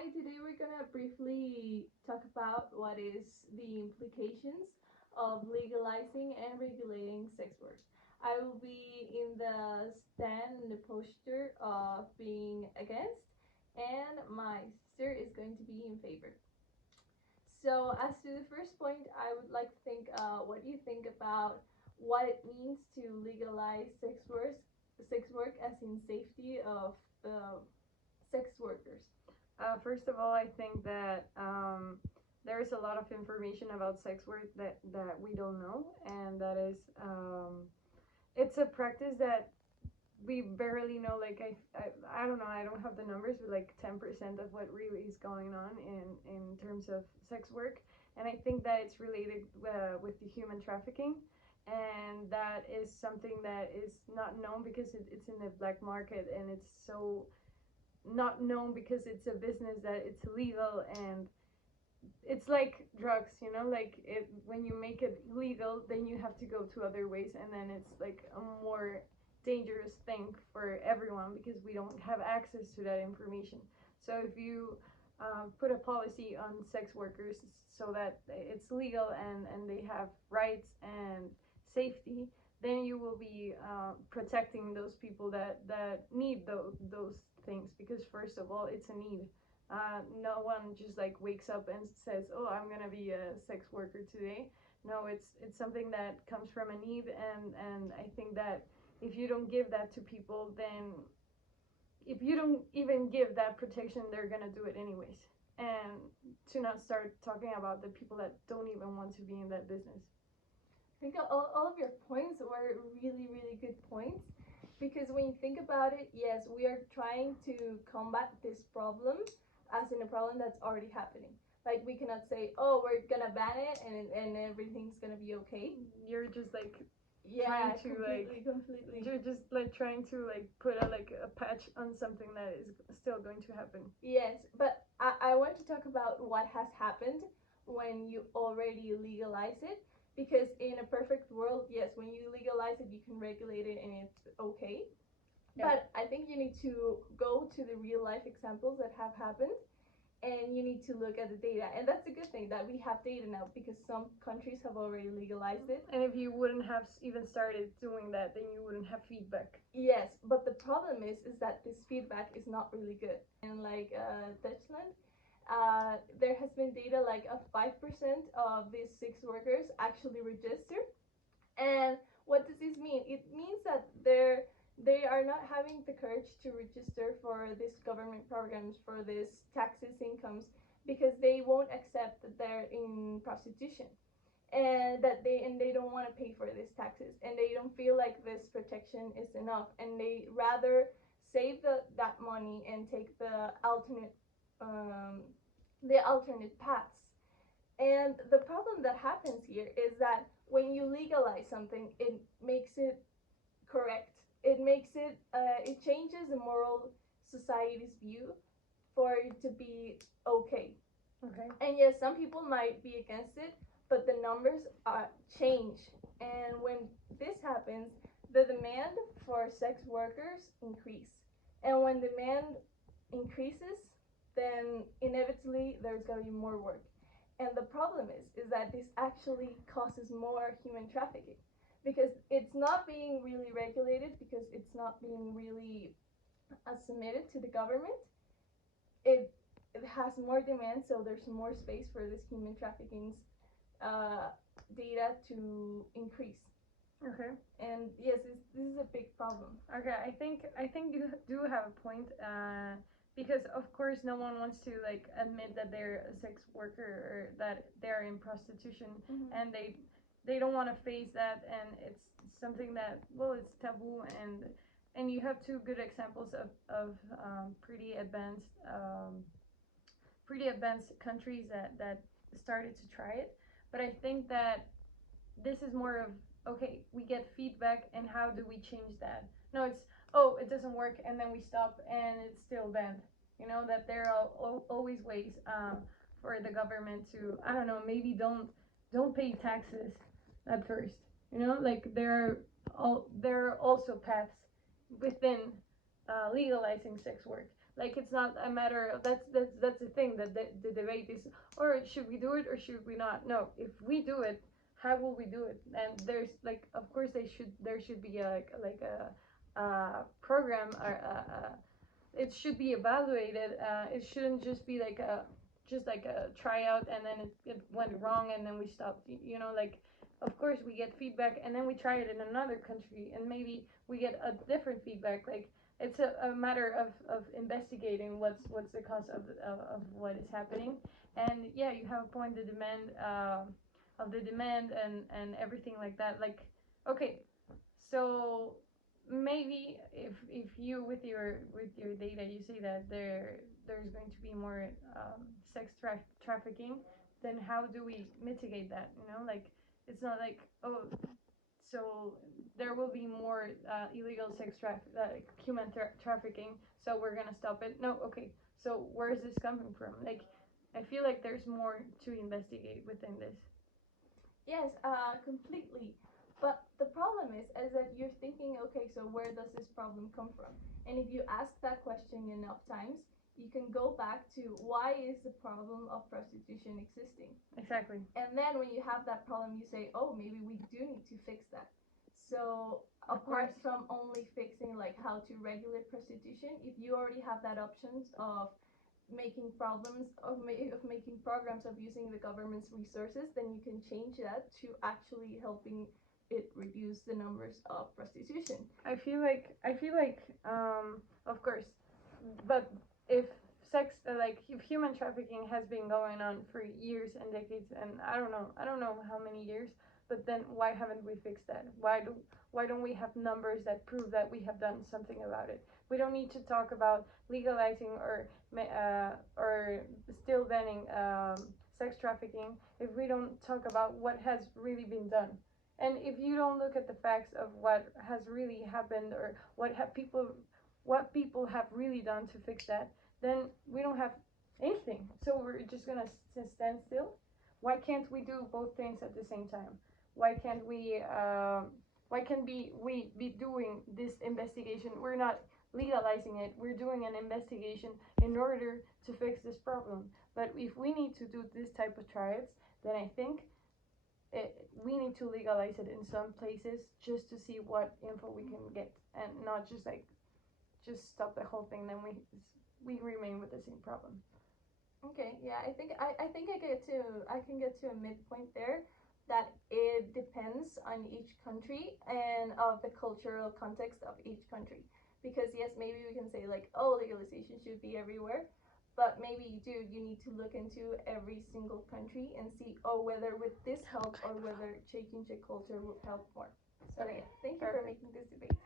Hi, today we're gonna briefly talk about what is the implications of legalizing and regulating sex work. I will be in the stand and the posture of being against, and my sister is going to be in favor. So, as to the first point, I would like to think what do you think about what it means to legalize sex work as in safety of the sex workers? First of all, I think that there is a lot of information about sex work that we don't know, and that is it's a practice that we barely know. Like I don't know. I don't have the numbers, but like 10% of what really is going on in terms of sex work, and I think that it's related with the human trafficking. And that is something that is not known because it's in the black market, and it's so not known because it's a business that it's illegal. And it's like drugs, like it when you make it legal, then you have to go to other ways, and then it's like a more dangerous thing for everyone because we don't have access to that information. So if you put a policy on sex workers so that it's legal and they have rights and safety, then you will be protecting those people that need those things, because first of all, it's a need. No one just like wakes up and says, "Oh, I'm gonna be a sex worker today." No, it's something that comes from a need, and I think that if you don't give that to people, then if you don't even give that protection, they're gonna do it anyways. And to not start talking about the people that don't even want to be in that business. I think all of your points were really, really good points because when you think about it, yes, we are trying to combat this problem as in a problem that's already happening. Like, we cannot say, oh, we're gonna ban it and everything's gonna be okay. You're just like Yeah, trying to completely. you're just like trying to like put a patch on something that is still going to happen. Yes, but I want to talk about what has happened when you already legalize it. Because in a perfect world, yes, when you legalize it, you can regulate it and it's okay. Yeah. But I think you need to go to the real life examples that have happened and you need to look at the data. And that's a good thing that we have data now because some countries have already legalized it. And if you wouldn't have even started doing that, then you wouldn't have feedback. Yes, but the problem is that this feedback is not really good. In like Dutchland, there has been data like of 5% of these sex workers actually register. And what does this mean? It means that they are not having the courage to register for these government programs, for these taxes incomes, because they won't accept that they're in prostitution and that they don't want to pay for these taxes and they don't feel like this protection is enough and they rather save that money and take um, the alternate paths. And the problem that happens here is that when you legalize something, it makes it correct. It changes the moral society's view for it to be okay. Okay. And yes, some people might be against it, but the numbers change. And when this happens, the demand for sex workers increase. And when demand increases, then inevitably there's going to be more work. And the problem is that this actually causes more human trafficking because it's not being really regulated because it's not being really submitted to the government. It has more demand, so there's more space for this human trafficking's uh, data to increase. Okay. And yes, this is a big problem. Okay, I think you do have a point. Because of course no one wants to like admit that they're a sex worker or that they're in prostitution, and they don't want to face that, and it's something that, well, it's taboo. And you have two good examples of pretty advanced countries that started to try it. But I think that this is more of, okay, we get feedback, and how do we change that? No, it's, oh, it doesn't work, and then we stop and it's still banned. That there are always ways for the government to, I don't know, maybe don't pay taxes at first. Like there are also paths within legalizing sex work. Like it's not a matter of that's the thing that the debate is, or should we do it or should we not? No, if we do it, how will we do it? And there's like, of course, there should be like a program or it should be evaluated. It shouldn't just be like a tryout and then it went wrong and then we stopped. You know, like of course we get feedback and then we try it in another country and maybe we get a different feedback. Like it's a matter of investigating what's the cause of what is happening. And yeah, you have a point, the demand of the demand and everything like that. Like okay, so maybe if you with your data you say that there's going to be more trafficking, then how do we mitigate that? You know, like it's not like, oh, so there will be more illegal human trafficking, so we're gonna stop it. No, okay, so where is this coming from? Like I feel like there's more to investigate within this. Yes, completely. But the problem is that you're thinking, okay, so where does this problem come from? And if you ask that question enough times, you can go back to why is the problem of prostitution existing? Exactly. And then when you have that problem, you say, oh, maybe we do need to fix that. So apart from only fixing like how to regulate prostitution, if you already have that options of making problems of making programs of using the government's resources, then you can change that to actually helping it reduce the numbers of prostitution. I feel like of course, but if if human trafficking has been going on for years and decades, and I don't know how many years, but then why haven't we fixed that? Why don't we have numbers that prove that we have done something about it? We don't need to talk about legalizing or still banning sex trafficking if we don't talk about what has really been done. And if you don't look at the facts of what has really happened or what people have really done to fix that, then we don't have anything. So we're just gonna stand still. Why can't we do both things at the same time? Why can't we? Why can't we be doing this investigation? We're not legalizing it. We're doing an investigation in order to fix this problem. But if we need to do this type of trials, then I think we need to legalize it in some places just to see what info we can get, and not just like just stop the whole thing. Then we remain with the same problem. Okay, yeah, I think I can get to a midpoint there, that it depends on each country and of the cultural context of each country. Because yes, maybe we can say like, oh, legalization should be everywhere, but maybe dude, you need to look into every single country and see, oh, whether with this help or whether changing the culture would help more. So yeah, thank you for making this debate.